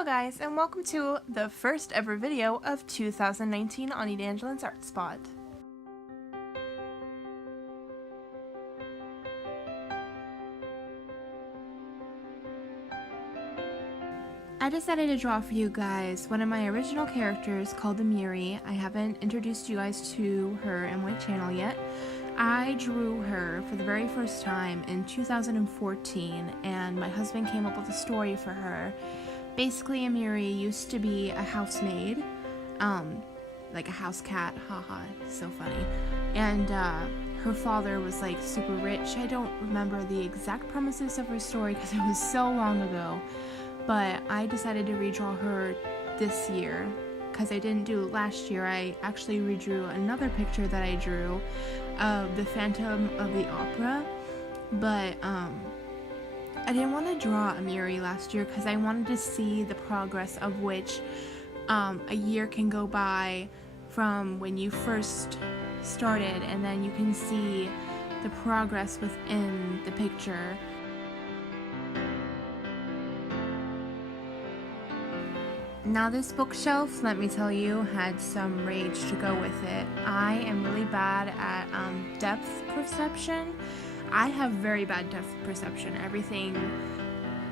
Hello guys, and welcome to the first ever video of 2019 on Evangeline's Art Spot. I decided to draw for you guys one of my original characters called Amire. I haven't introduced you guys to her in my channel yet. I drew her for the very first time in 2014, and my husband came up with a story for her. Basically, Amire used to be a housemaid, like a house cat, haha, so funny, and her father was like super rich. I don't remember the exact premises of her story because it was so long ago, but I decided to redraw her this year because I didn't do it last year. I actually redrew another picture that I drew of the Phantom of the Opera, but I didn't want to draw Amire last year because I wanted to see the progress of which a year can go by from when you first started, and then you can see the progress within the picture. Now this bookshelf, let me tell you, had some rage to go with it. I am really bad at depth perception. I have very bad depth perception. Everything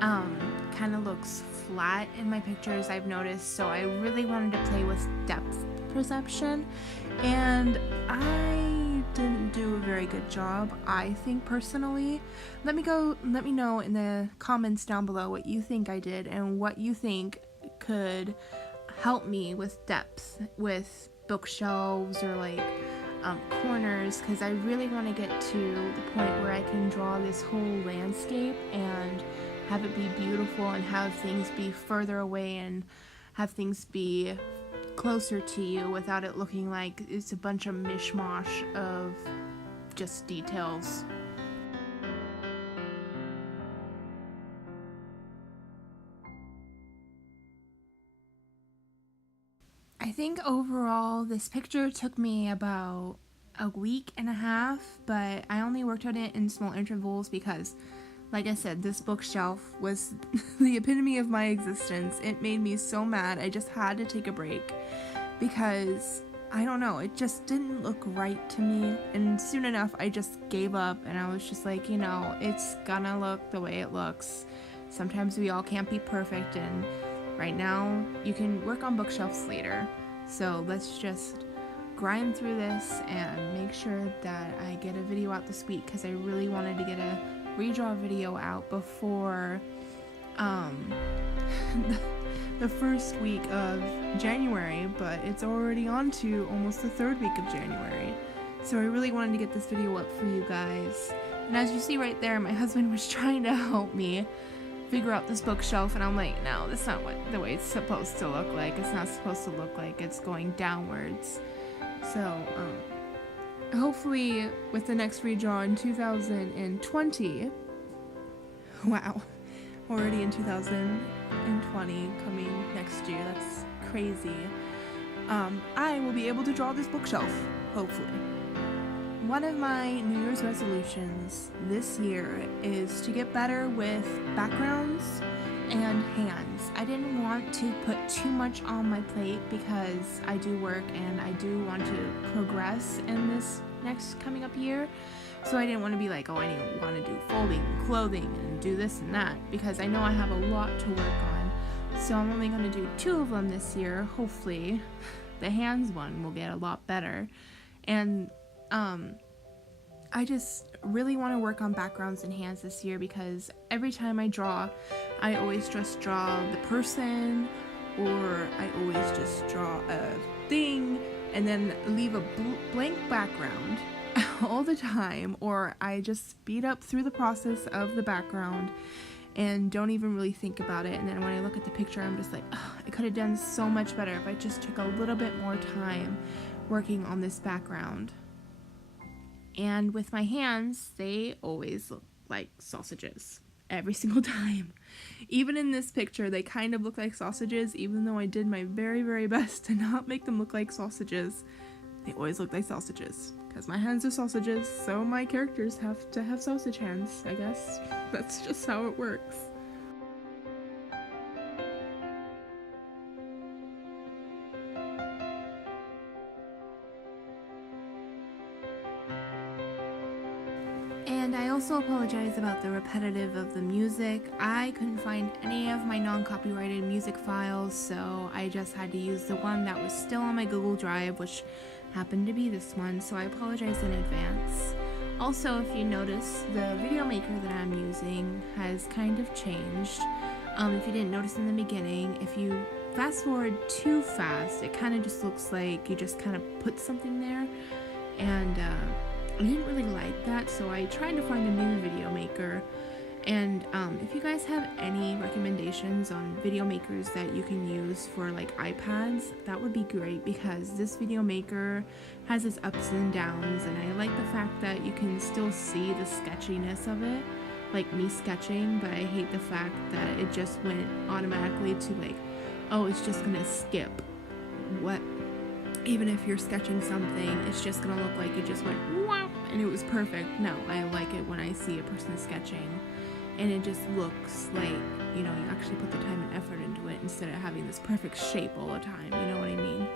kind of looks flat in my pictures, I've noticed, so I really wanted to play with depth perception, and I didn't do a very good job, I think, personally. Let me know in the comments down below what you think I did and what you think could help me with depth with bookshelves or like corners, because I really want to get to the point where I can draw this whole landscape and have it be beautiful and have things be further away and have things be closer to you without it looking like it's a bunch of mishmash of just details. I think overall this picture took me about a week and a half, but I only worked on it in small intervals because, like I said, this bookshelf was the epitome of my existence. It made me so mad. I just had to take a break because, I don't know, it just didn't look right to me, and soon enough I just gave up and I was just like, you know, it's gonna look the way it looks. Sometimes we all can't be perfect, and right now you can work on bookshelves later. So let's just grind through this and make sure that I get a video out this week, because I really wanted to get a redraw video out before the first week of January, but it's already on to almost the third week of January. So I really wanted to get this video up for you guys. And as you see right there, my husband was trying to help me figure out this bookshelf, and I'm like, no, that's not the way it's supposed to look like. It's not supposed to look like it's going downwards. So hopefully with the next redraw in 2020, wow, already in 2020, coming next year, that's crazy, I will be able to draw this bookshelf, hopefully. One of my New Year's resolutions this year is to get better with backgrounds and hands. I didn't want to put too much on my plate because I do work and I do want to progress in this next coming up year. So I didn't want to be like, oh, I didn't want to do folding, clothing, and do this and that, because I know I have a lot to work on. So I'm only going to do 2 of them this year. Hopefully the hands one will get a lot better. And I just really want to work on backgrounds and hands this year, because every time I draw, I always just draw the person, or I always just draw a thing and then leave a blank background all the time, or I just speed up through the process of the background and don't even really think about it. And then when I look at the picture, I'm just like, oh, I could have done so much better if I just took a little bit more time working on this background. And with my hands, they always look like sausages every single time. Even in this picture, they kind of look like sausages, even though I did my very, very best to not make them look like sausages. They always look like sausages, because my hands are sausages, so my characters have to have sausage hands, I guess. That's just how it works. And I also apologize about the repetitive of the music. I couldn't find any of my non-copyrighted music files, so I just had to use the one that was still on my Google Drive, which happened to be this one, so I apologize in advance. Also, if you notice, the video maker that I'm using has kind of changed. If you didn't notice in the beginning, if you fast forward too fast, it kind of just looks like you just kind of put something there, and I didn't really like that, so I tried to find a new video maker. And if you guys have any recommendations on video makers that you can use for like iPads, that would be great, because this video maker has its ups and downs, and I like the fact that you can still see the sketchiness of it, like me sketching, but I hate the fact that it just went automatically to like, oh, it's just gonna skip what, even if you're sketching something, it's just gonna look like it just went whop and it was perfect. No, I like it when I see a person sketching and it just looks like, you know, you actually put the time and effort into it instead of having this perfect shape all the time, you know what I mean?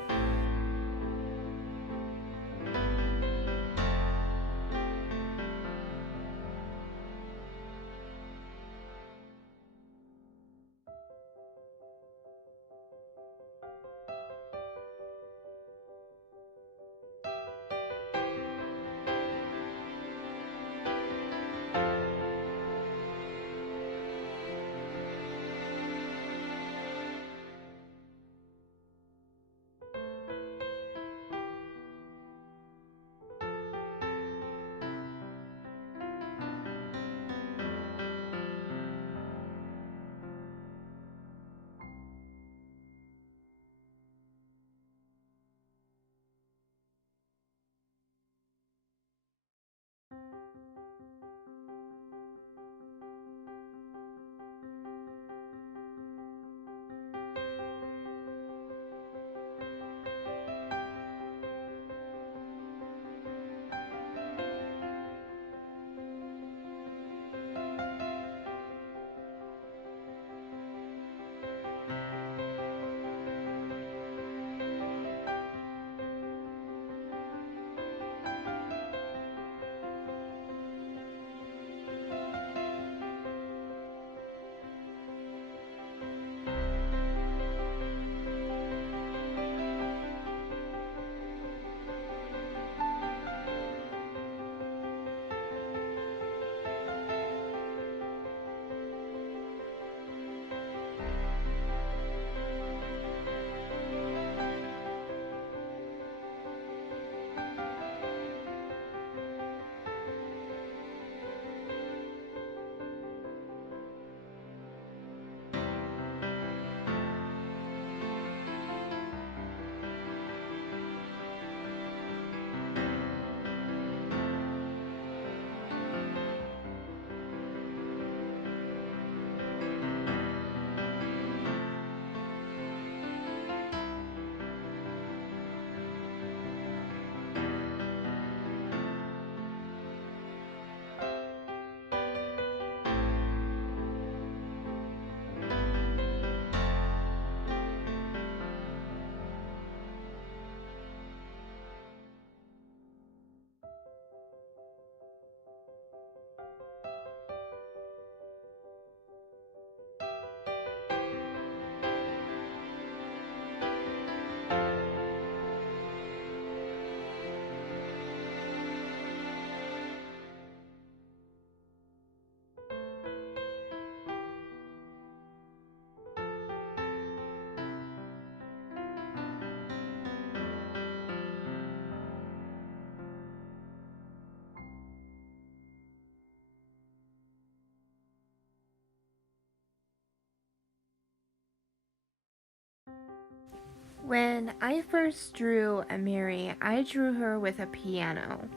When I first drew Amire, I drew her with a piano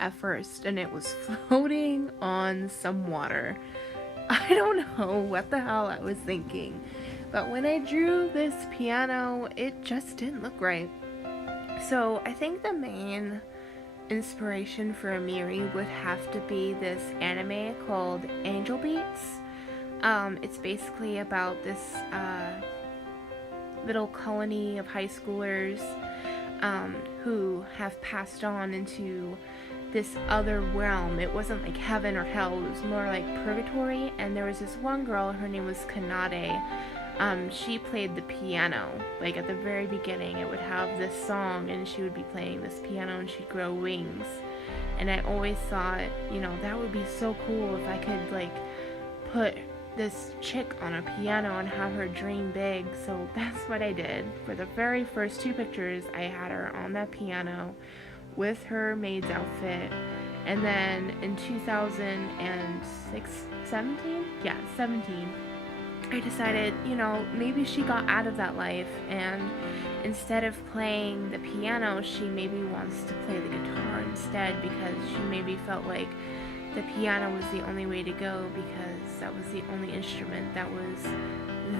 at first, and it was floating on some water. I don't know what the hell I was thinking, but when I drew this piano, it just didn't look right. So I think the main inspiration for Amire would have to be this anime called Angel Beats. It's basically about this little colony of high schoolers who have passed on into this other realm. It wasn't like heaven or hell, it was more like purgatory. And there was this one girl, her name was Kanade. She played the piano. Like at the very beginning, it would have this song and she would be playing this piano and she'd grow wings. And I always thought, you know, that would be so cool if I could like put this chick on a piano and have her dream big. So that's what I did. For the very first 2 pictures, I had her on that piano with her maid's outfit. And then in 2017, I decided, you know, maybe she got out of that life, and instead of playing the piano, she maybe wants to play the guitar instead, because she maybe felt like the piano was the only way to go, because that was the only instrument that was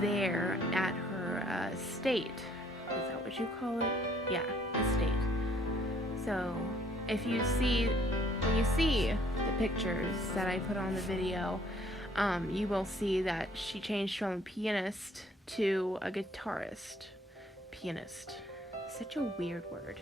there at her estate. Is that what you call it? Yeah, estate. So if you see, when you see the pictures that I put on the video, you will see that she changed from a pianist to a guitarist. Pianist. Such a weird word.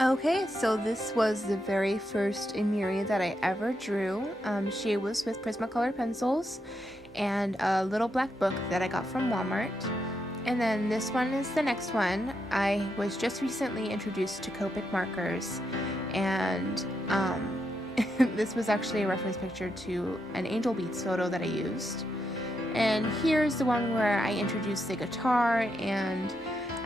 Okay, so this was the very first Amire that I ever drew. She was with Prismacolor pencils and a little black book that I got from Walmart. And then this one is the next one. I was just recently introduced to Copic markers, and this was actually a reference picture to an Angel Beats photo that I used. And here's the one where I introduced the guitar, and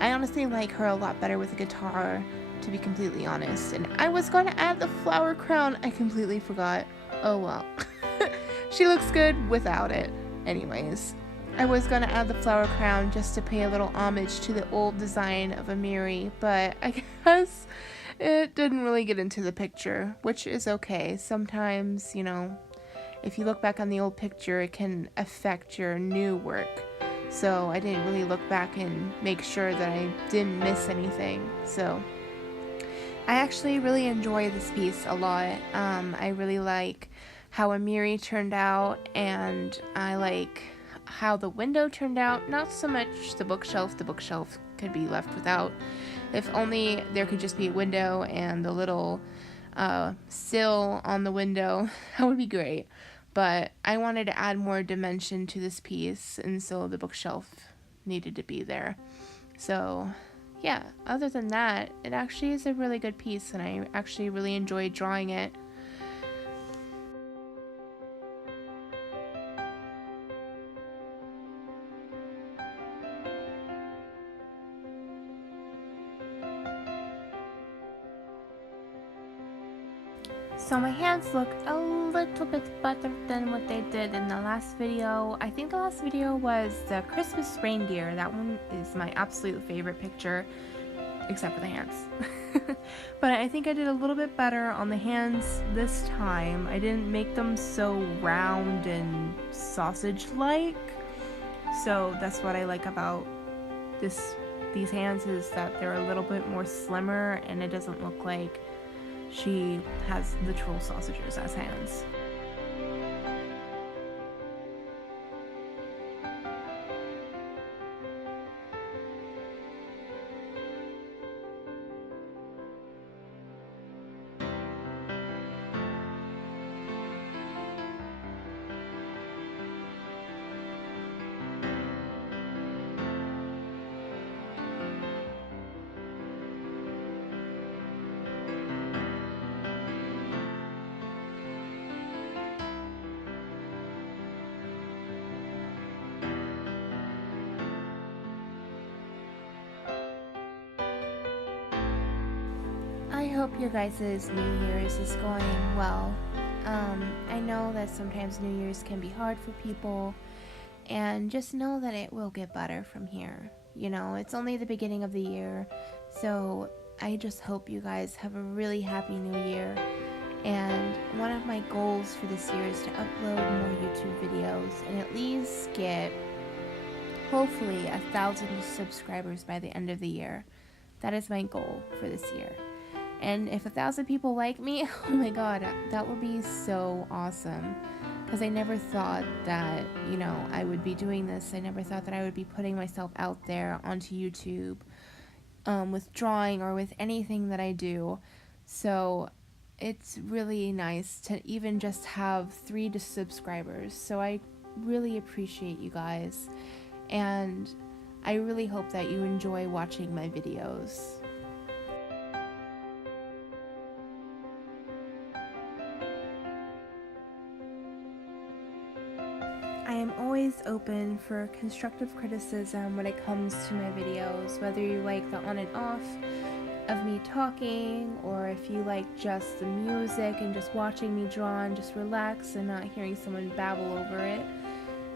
I honestly like her a lot better with the guitar, to be completely honest. And I was going to add the flower crown. I completely forgot. Oh well. She looks good without it. Anyways, I was going to add the flower crown just to pay a little homage to the old design of Amire, but I guess it didn't really get into the picture, which is okay. Sometimes, you know, if you look back on the old picture, it can affect your new work. So I didn't really look back and make sure that I didn't miss anything. So I actually really enjoy this piece a lot. I really like how Amire turned out, and I like how the window turned out. Not so much the bookshelf. The bookshelf could be left without. If only there could just be a window and the little sill on the window. That would be great. But I wanted to add more dimension to this piece, and so the bookshelf needed to be there. So yeah, other than that, it actually is a really good piece, and I actually really enjoyed drawing it. So my hands look a little bit better than what they did in the last video. I think the last video was the Christmas reindeer. That one is my absolute favorite picture, except for the hands. But I think I did a little bit better on the hands this time. I didn't make them so round and sausage-like. So that's what I like about these hands, is that they're a little bit more slimmer, and it doesn't look like she has literal sausages as hands. I hope your guys' New Year's is going well. I know that sometimes New Year's can be hard for people, and just know that it will get better from here. You know, it's only the beginning of the year, so I just hope you guys have a really happy New Year. And one of my goals for this year is to upload more YouTube videos and at least get, hopefully, 1,000 subscribers by the end of the year. That is my goal for this year. And if 1,000 people like me, oh my god, that would be so awesome. Because I never thought that, you know, I would be doing this. I never thought that I would be putting myself out there onto YouTube with drawing or with anything that I do. So it's really nice to even just have 3 subscribers. So I really appreciate you guys. And I really hope that you enjoy watching my videos. I am always open for constructive criticism when it comes to my videos, whether you like the on and off of me talking, or if you like just the music and just watching me draw and just relax and not hearing someone babble over it,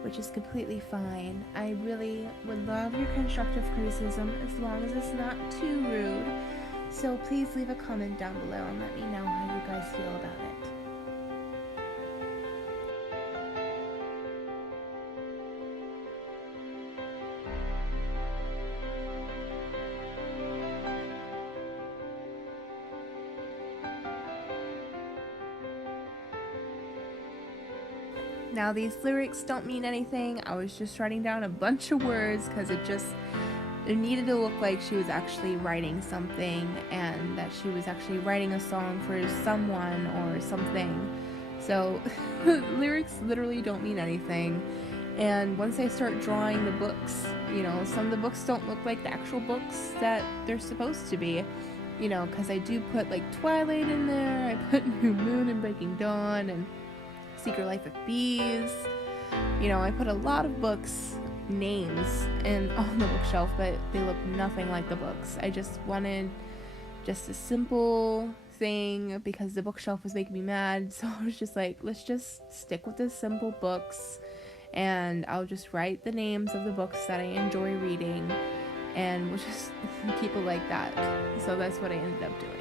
which is completely fine. I really would love your constructive criticism as long as it's not too rude. So please leave a comment down below and let me know how you guys feel about it. Now these lyrics don't mean anything. I was just writing down a bunch of words because it needed to look like she was actually writing something and that she was actually writing a song for someone or something. So lyrics literally don't mean anything. And once I start drawing the books, you know, some of the books don't look like the actual books that they're supposed to be. You know, because I do put like Twilight in there, I put New Moon and Breaking Dawn and Secret Life of Bees. You know, I put a lot of books names on the bookshelf, but they look nothing like the books. I just wanted just a simple thing because the bookshelf was making me mad, so I was just like, let's just stick with the simple books and I'll just write the names of the books that I enjoy reading and we'll just keep it like that. So that's what I ended up doing.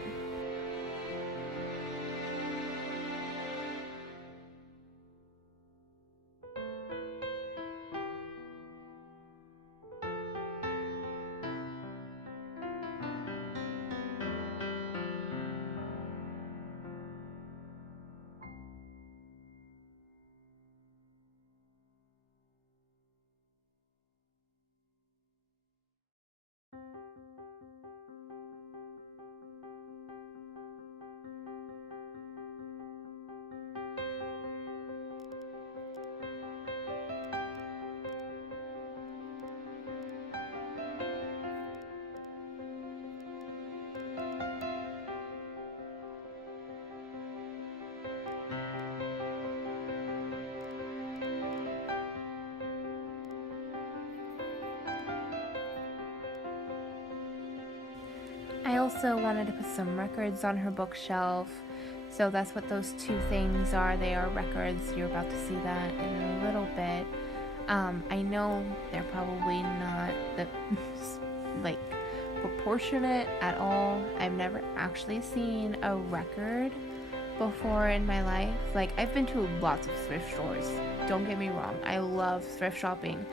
I also wanted to put some records on her bookshelf, so that's what those 2 things are. They are records. You're about to see that in a little bit. I know they're probably not the like proportionate at all. I've never actually seen a record before in my life. Like, I've been to lots of thrift stores, don't get me wrong, I love thrift shopping,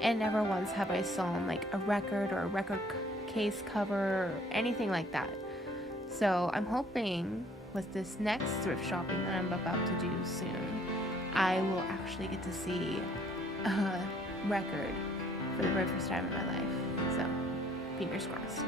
and never once have I saw like a record or a record case cover or anything like that. So I'm hoping with this next thrift shopping that I'm about to do soon, I will actually get to see a record for the very first time in my life. So, fingers crossed.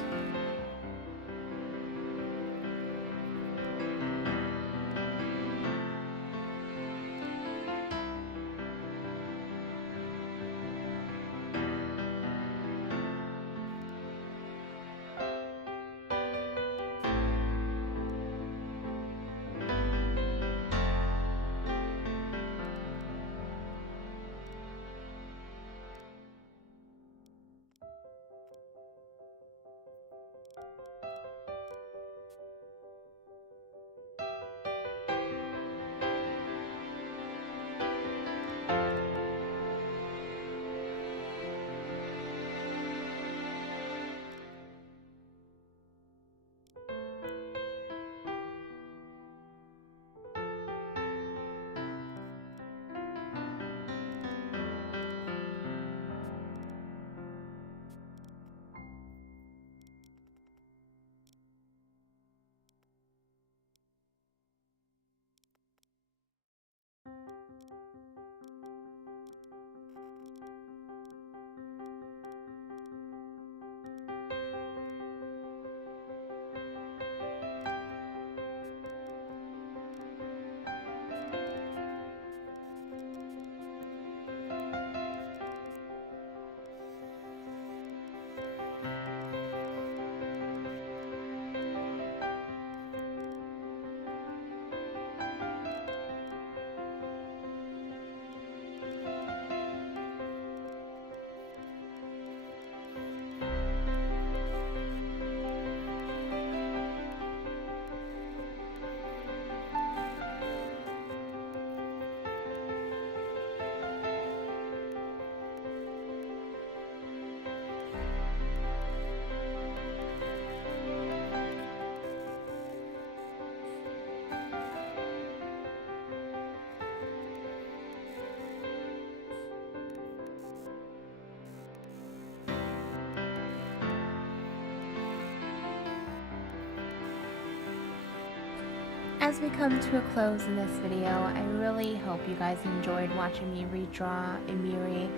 As we come to a close in this video, I really hope you guys enjoyed watching me redraw Amire.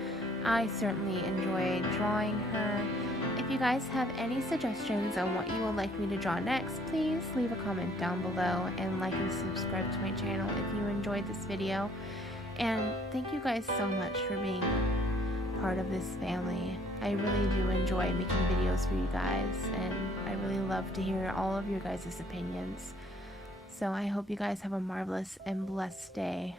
I certainly enjoyed drawing her. If you guys have any suggestions on what you would like me to draw next, please leave a comment down below and like and subscribe to my channel if you enjoyed this video. And thank you guys so much for being part of this family. I really do enjoy making videos for you guys, and I really love to hear all of your guys' opinions. So I hope you guys have a marvelous and blessed day.